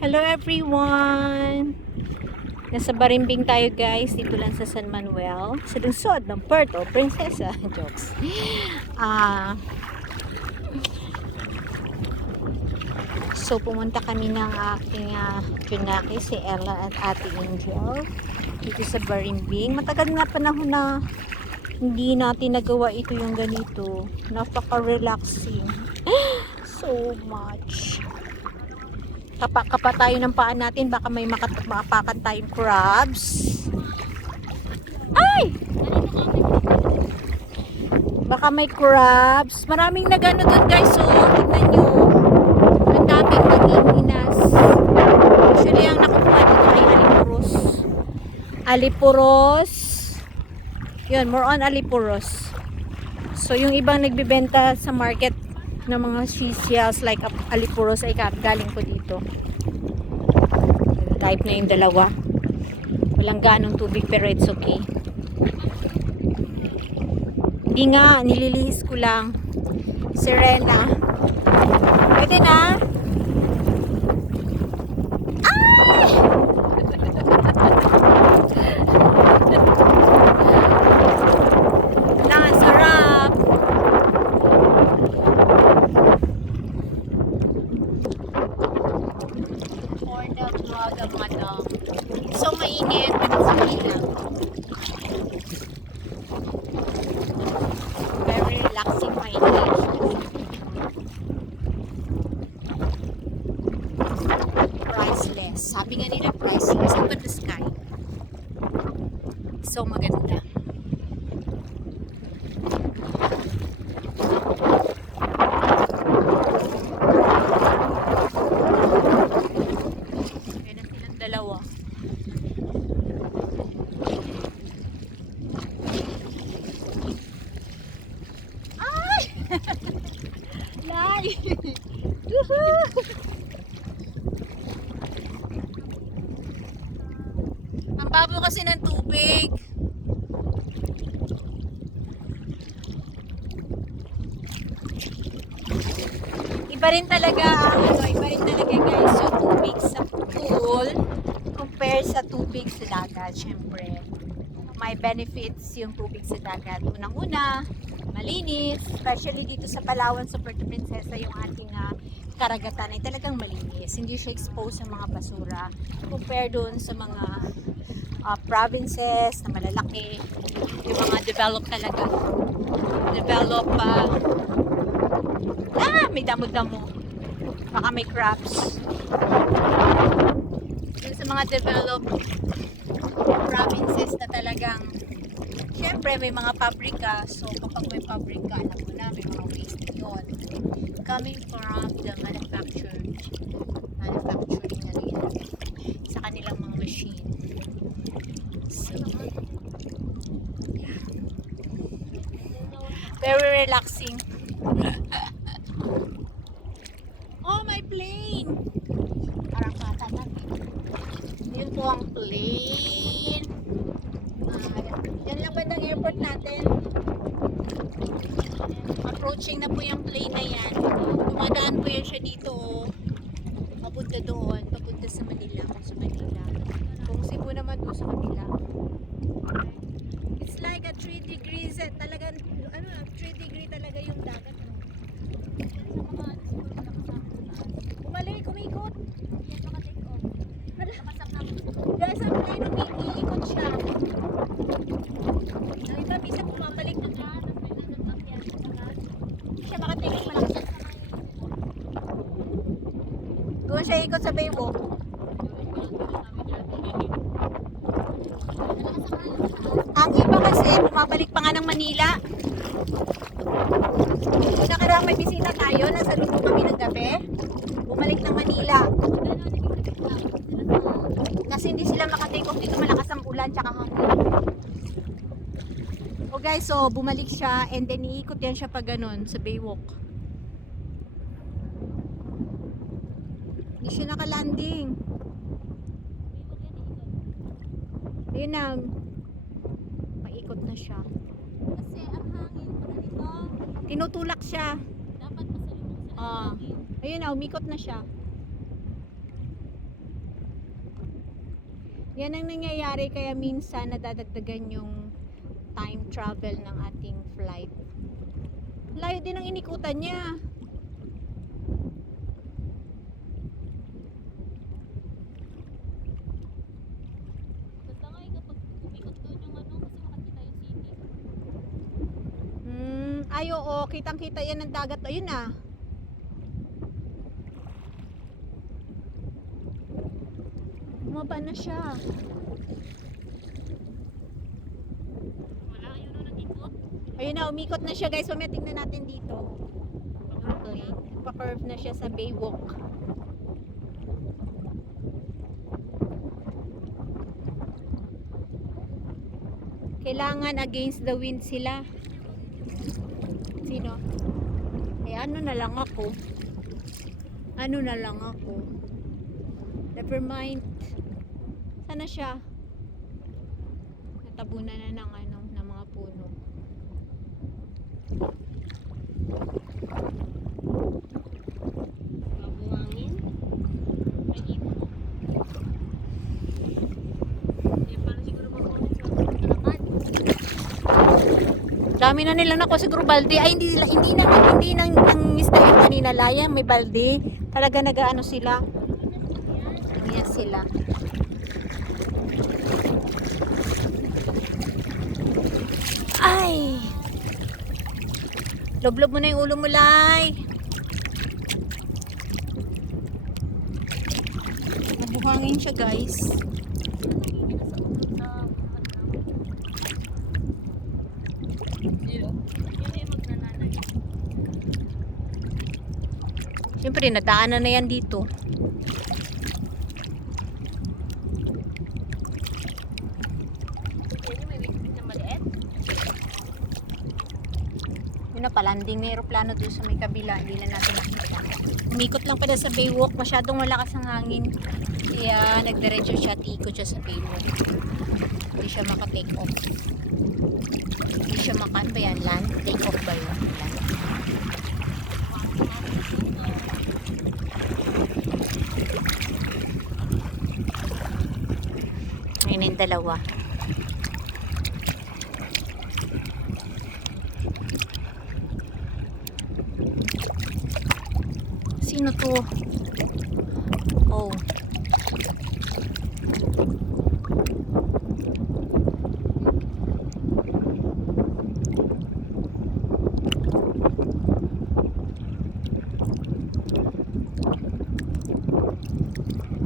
Hello everyone! Nasa Barimbing tayo guys, dito lang sa San Manuel, sa lungsod ng Puerto Princesa. Jokes. So pumunta kami ng aking Junaki, si Ella at Ate Angel, dito sa Barimbing. Matagal na panahon na hindi natin nagawa ito yung ganito. Napaka-relaxing. So much. Kapa tayo ng paan natin, baka may makapakan tayong crabs. Ay! Baka may crabs. Maraming nagano doon guys, so tignan nyo. Ang daming nanginginas. Actually, ang nakukuha dito ay alipuros. Alipuros. Yun, more on alipuros. So, yung ibang nagbibenta sa market ng mga seashells like alipuros ay galing ko dito. Type na yung dalawa. Walang ganong tubig pero it's okay. Hindi nga, nililihis ko lang. Sirena. Pwede na. Ay! Sarap. For the vlog of madam. So mainit. Very relaxing mainit. Priceless. Sabi nga nila priceless. Look at the sky. So maganda. Dalawa. Ay! Lay! Ang babo kasi ng tubig. Iba rin talaga guys, so tubig sa pool compare sa tubig sa dagat. Syempre may benefits yung tubig sa dagat. Unang-una, malinis, especially dito sa Palawan, sa Puerto Princesa, yung ating karagatan ay talagang malinis, hindi siya exposed sa mga basura compare doon sa mga provinces na malalaki, yung mga developed talaga, may damo-damo, baka may crabs. Yung sa mga developed provinces na talagang syempre may mga pabrika, so kapag may pabrika, alam mo na may mga waste yun coming from the manufacturing na nila sa kanilang mga machine. So yeah, very relaxing. Oh, my plane! Parang bata natin. Yun po ang plane. Yan lang bandang airport natin. Approaching na po yung plane na yan. Dumadaan po yan siya dito. Papunta doon. Papunta sa Manila. Kung Cebu naman doon sa kabila. It's like a 3 degrees. Talagang, 3 degree talaga yung dagat. Bumalik, umikot. Guys, ang plane umiikot siya. Ang iba bisa bumabalik na siya. Siya makatingin malakas. Doon siya ikot sa Baywalk. Ang iba kasi bumabalik pa nga ng Manila. Nakarang may bisita tayo, nasa luto kami ng gabi. Bumalik ng Manila. Kasi hindi sila makatake off dito, malakas ang ulan tsaka hangin. O guys, so bumalik siya and then iikot yan siya pa ganun sa Baywalk. Hindi siya nakalanding. Ayun na, paikot na siya. Kasi ang hangin para dito, tinutulak siya. Dapat masalubong sa hangin. Ayun na, umikot na siya. Yan ang nangyayari kaya minsan nadadagdagan yung time travel ng ating flight. Layo din ang inikutan niya. Basta nga kapag umikot doon yung ano, kasi makakita yung city. Ay oo, kitang-kita yan ng dagat. Ayun na. Bumaba na siya. Wala, yun na nag-ikot. Ayun na, umikot na siya guys. Mamaya tingnan natin dito. Okay, pa-curve na siya sa Baywalk. Kailangan against the wind sila. Sino? Eh ano na lang ako. Ano na lang ako. Never mind. Sana siya? Natabunan na ng ano, ng mga puno. Mabuhangin. Ay, ibon. Hindi, parang siguro mabuhangin sa talakad. Dami na nilang nakuha siguro balde. Ay hindi na ang isda yung kanina laya, may balde. Talaga nag-aano sila. Yan sila. Ay! Loblob mo na yung ulo mo, Lai. Nabuhangin siya, guys. Siyempre, nadaanan na yan dito. Yan yung may wingtip na maliit. Yun na, palanding na aeroplano doon sa may kabila. Hindi na natin nakita. Umikot lang pala sa Baywalk. Masyadong malakas ang hangin. Kaya nagdiretso siya, tikot siya sa Baywalk. Hindi siya maka-take off. Hindi siya maka, ano ba yan? Land? Take off ba yun? Land. Ayun na yung dalawa. Sino to? Oh.